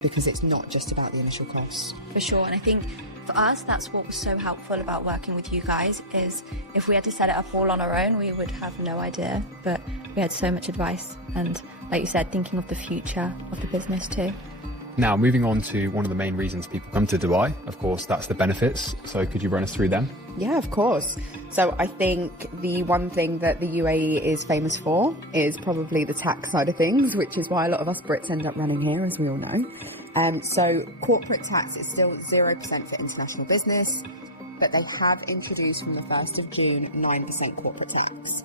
because it's not just about the initial costs. For sure. And I think for us, that's what was so helpful about working with you guys, is if we had to set it up all on our own, we would have no idea. But we had so much advice and, like you said, thinking of the future of the business too. Now, moving on to one of the main reasons people come to Dubai, of course, that's the benefits. So could you run us through them? Yeah, of course. So I think the one thing that the UAE is famous for is probably the tax side of things, which is why a lot of us Brits end up running here, as we all know. So corporate tax is still 0% for international business, but they have introduced from the 1st of June 9% corporate tax.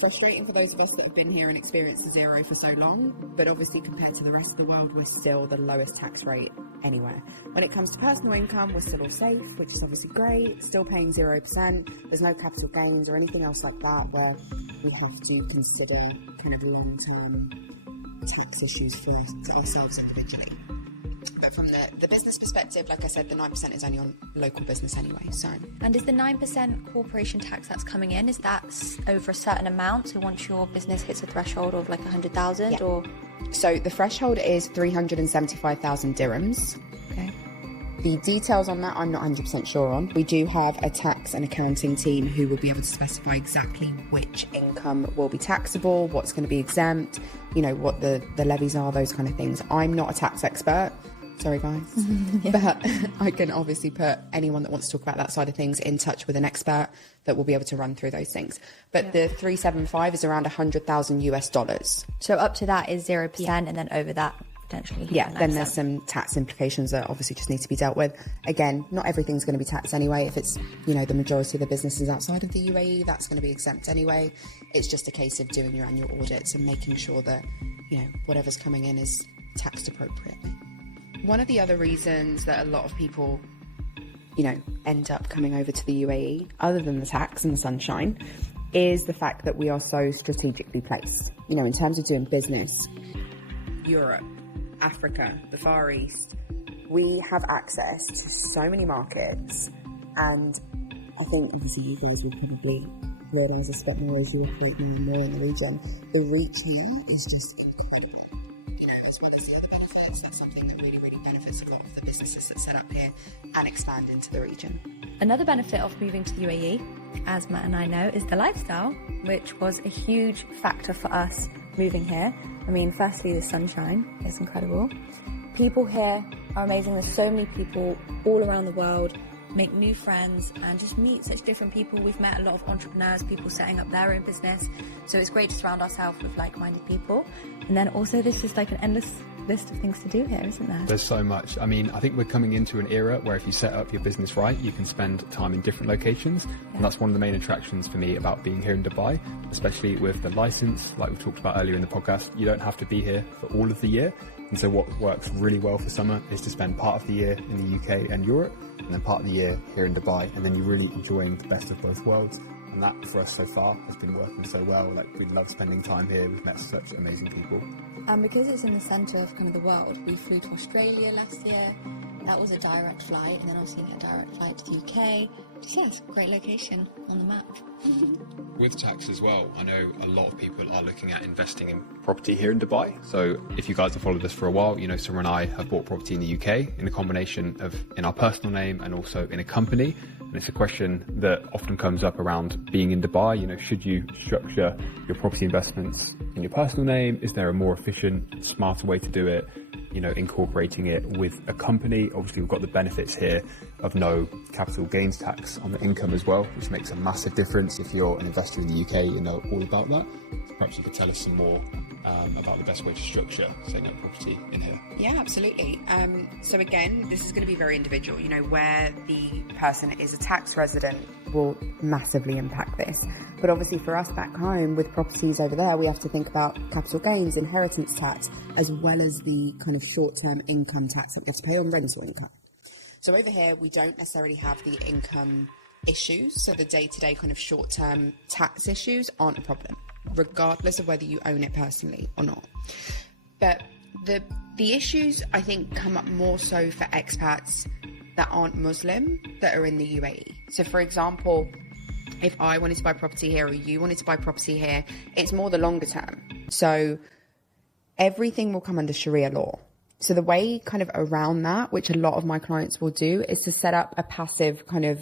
Frustrating for those of us that have been here and experienced the zero for so long, but obviously compared to the rest of the world, we're still the lowest tax rate anywhere. When it comes to personal income, we're still all safe, which is obviously great, still paying 0%. There's no capital gains or anything else like that where we have to consider kind of long-term tax issues for ourselves individually. From the business perspective, like I said, the 9% is only on local business anyway. So, and is the 9% corporation tax that's coming in, is that over a certain amount? So once your business hits a threshold of like 100,000, yeah. Or? So the threshold is 375,000 dirhams. Okay. The details on that I'm not 100% sure on. We do have a tax and accounting team who will be able to specify exactly which income will be taxable, what's going to be exempt, you know, what the levies are, those kind of things. I'm not a tax expert. Sorry, guys. Yeah. But I can obviously put anyone that wants to talk about that side of things in touch with an expert that will be able to run through those things. But the 375 is around 100,000 US dollars. So up to that is 0%, and then over that, potentially. Yeah, then there's some tax implications that obviously just need to be dealt with. Again, not everything's going to be taxed anyway. If it's, you know, the majority of the businesses outside of the UAE, that's going to be exempt anyway. It's just a case of doing your annual audits and making sure that, you know, whatever's coming in is taxed appropriately. One of the other reasons that a lot of people, you know, end up coming over to the UAE, other than the tax and the sunshine, is the fact that we are so strategically placed. You know, in terms of doing business, Europe, Africa, the Far East, we have access to so many markets, and I think obviously you guys will probably realise this a bit more as you operate more and more in the region. The reach here is just incredible. You know, as well as the other benefits, that's something that really, really benefits a lot of the businesses that set up here and expand into the region. Another benefit of moving to the UAE, as Matt and I know, is the lifestyle, which was a huge factor for us moving here. I mean, firstly, the sunshine is incredible. People here are amazing. There's so many people all around the world, make new friends and just meet such different people. We've met a lot of entrepreneurs, people setting up their own business. So it's great to surround ourselves with like-minded people. And then also this is like an endless list of things to do here, isn't there? There's so much. I mean, I think we're coming into an era where if you set up your business right, you can spend time in different locations. Yeah. And that's one of the main attractions for me about being here in Dubai, especially with the license, like we talked about earlier in the podcast. You don't have to be here for all of the year. And so what works really well for summer is to spend part of the year in the UK and Europe, and then part of the year here in Dubai, and then you're really enjoying the best of both worlds. And that for us so far has been working so well. Like, we love spending time here. We've met such amazing people. And because it's in the centre of kind of the world, we flew to Australia last year. That was a direct flight, and then obviously a direct flight to the UK. Just, yeah, it's a great location on the map. With tax as well, I know a lot of people are looking at investing in property here in Dubai. So if you guys have followed us for a while, you know Summer and I have bought property in the UK in a combination of in our personal name and also in a company. And it's a question that often comes up around being in Dubai. You know, should you structure your property investments in your personal name? Is there a more efficient, smarter way to do it? You know, incorporating it with a company. Obviously, we've got the benefits here of no capital gains tax on the income as well, which makes a massive difference. If you're an investor in the UK, you know all about that. So perhaps you could tell us some more about the best way to structure setting up property in here. Yeah, absolutely. So again, this is going to be very individual. You know, where the person is a tax resident will massively impact this. But obviously for us back home with properties over there, we have to think about capital gains, inheritance tax, as well as the kind of short-term income tax that we have to pay on rental income. So over here, we don't necessarily have the income issues. So the day-to-day kind of short-term tax issues aren't a problem, regardless of whether you own it personally or not. But the issues, I think, come up more so for expats that aren't Muslim, that are in the UAE. So for example, if I wanted to buy property here or you wanted to buy property here, it's more the longer term. So everything will come under Sharia law. So the way kind of around that, which a lot of my clients will do, is to set up a passive kind of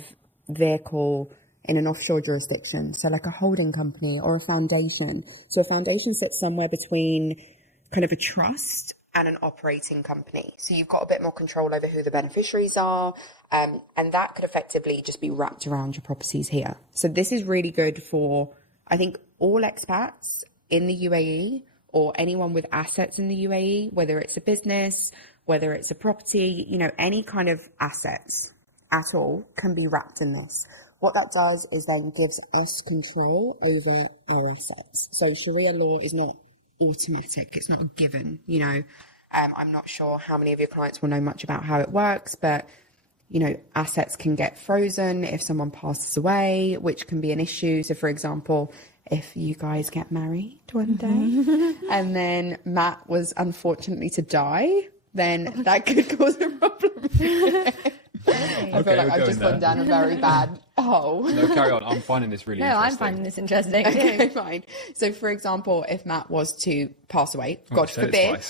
vehicle in an offshore jurisdiction. So like a holding company or a foundation. So a foundation sits somewhere between kind of a trust and an operating company. So you've got a bit more control over who the beneficiaries are. And that could effectively just be wrapped around your properties here. So this is really good for, I think, all expats in the UAE or anyone with assets in the UAE, whether it's a business, whether it's a property, you know, any kind of assets at all can be wrapped in this. What that does is then gives us control over our assets. So Sharia law is not automatic. It's not a given, you know. I'm not sure how many of your clients will know much about how it works, but, you know, assets can get frozen if someone passes away, which can be an issue. So, for example, if you guys get married one day and then Matt was unfortunately to die, then that could cause a problem. I feel like I've just gone down a very bad hole. No, carry on. I'm finding this really interesting. No, I'm finding this interesting. Okay, fine. So, for example, if Matt was to pass away, God forbid,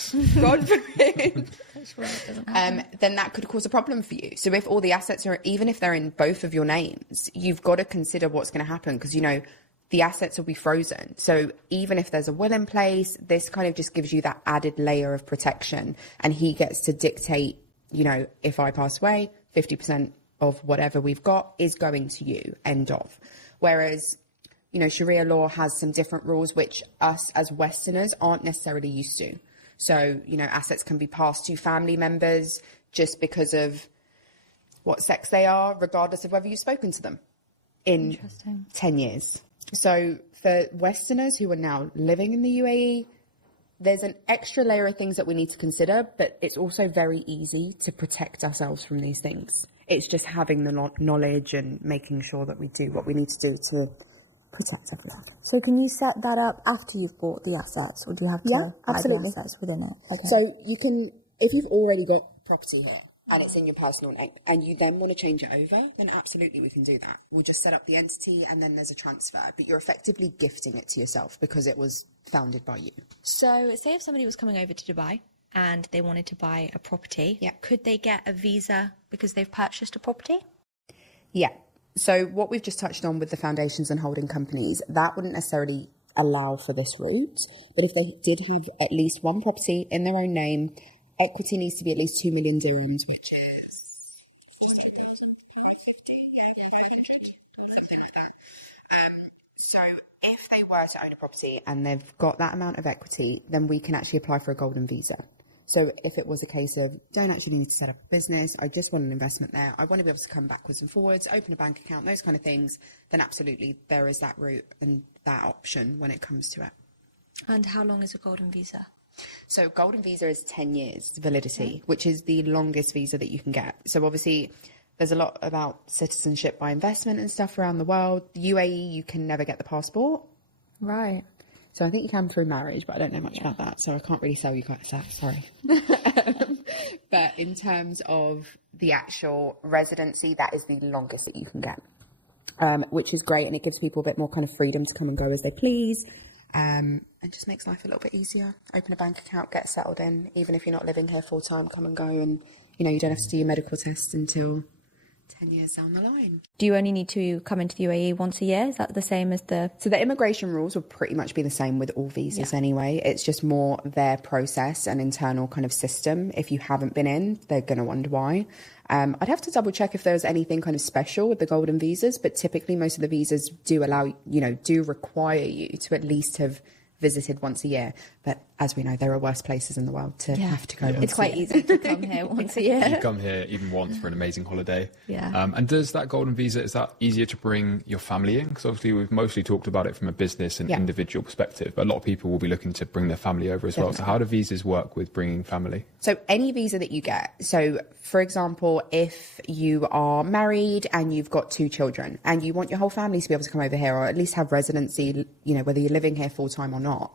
then that could cause a problem for you. So if all the assets are, even if they're in both of your names, you've got to consider what's going to happen because, you know, the assets will be frozen. So even if there's a will in place, this kind of just gives you that added layer of protection. And he gets to dictate, you know, if I pass away, 50% of whatever we've got is going to you, end of. Whereas, you know, Sharia law has some different rules, which us as Westerners aren't necessarily used to. So, you know, assets can be passed to family members just because of what sex they are, regardless of whether you've spoken to them in 10 years. So for Westerners who are now living in the UAE, there's an extra layer of things that we need to consider, but it's also very easy to protect ourselves from these things. It's just having the knowledge and making sure that we do what we need to do to protect everyone. So can you set that up after you've bought the assets, or do you have to add the assets within it? Okay. So you can, if you've already got property here and it's in your personal name and you then want to change it over, then absolutely we can do that. We'll just set up the entity and then there's a transfer, but you're effectively gifting it to yourself because it was founded by you. So say if somebody was coming over to Dubai and they wanted to buy a property, could they get a visa because they've purchased a property? Yeah. So what we've just touched on with the foundations and holding companies, that wouldn't necessarily allow for this route. But if they did have at least one property in their own name, equity needs to be at least 2 million dirhams, which is just 550, something like that. So if they were to own a property and they've got that amount of equity, then we can actually apply for a golden visa. So if it was a case of, don't actually need to set up a business, I just want an investment there, I want to be able to come backwards and forwards, open a bank account, those kind of things, then absolutely there is that route and that option when it comes to it. And how long is a golden visa? So golden visa is 10 years validity, which is the longest visa that you can get. So obviously there's a lot about citizenship by investment and stuff around the world. The UAE, you can never get the passport. Right. So I think you can through marriage, but I don't know much about that. So I can't really sell you guys that, sorry. But in terms of the actual residency, that is the longest that you can get, which is great. And it gives people a bit more kind of freedom to come and go as they please. And just makes life a little bit easier. Open a bank account, get settled in. Even if you're not living here full time, come and go. And, you know, you don't have to do your medical tests until 10 years down the line. Do you only need to come into the UAE once a year? Is that the same as the... So the immigration rules will pretty much be the same with all visas anyway. It's just more their process and internal kind of system. If you haven't been in, they're going to wonder why. I'd have to double check if there was anything kind of special with the golden visas, but typically most of the visas do allow, you know, do require you to at least have visited once a year. But as we know, there are worse places in the world to have to go. It's quite easy to come here once a year. You come here even once for an amazing holiday. Yeah. And does that golden visa, is that easier to bring your family in? Because obviously we've mostly talked about it from a business and individual perspective, but a lot of people will be looking to bring their family over as well. So how do visas work with bringing family? So any visa that you get. So for example, if you are married and you've got 2 children and you want your whole family to be able to come over here or at least have residency, you know, whether you're living here full time or not,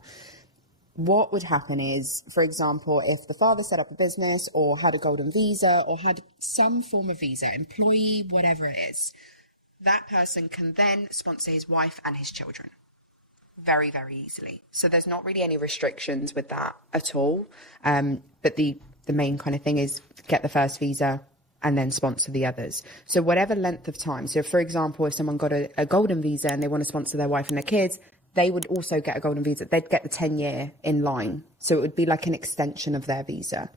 what would happen is, for example, if the father set up a business or had a golden visa or had some form of visa, employee, whatever it is, that person can then sponsor his wife and his children very, very easily. So there's not really any restrictions with that at all. But the the main kind of thing is get the first visa and then sponsor the others. So whatever length of time. So for example, if someone got a golden visa and they want to sponsor their wife and their kids, they would also get a golden visa. They'd get the 10-year in line. So it would be like an extension of their visa.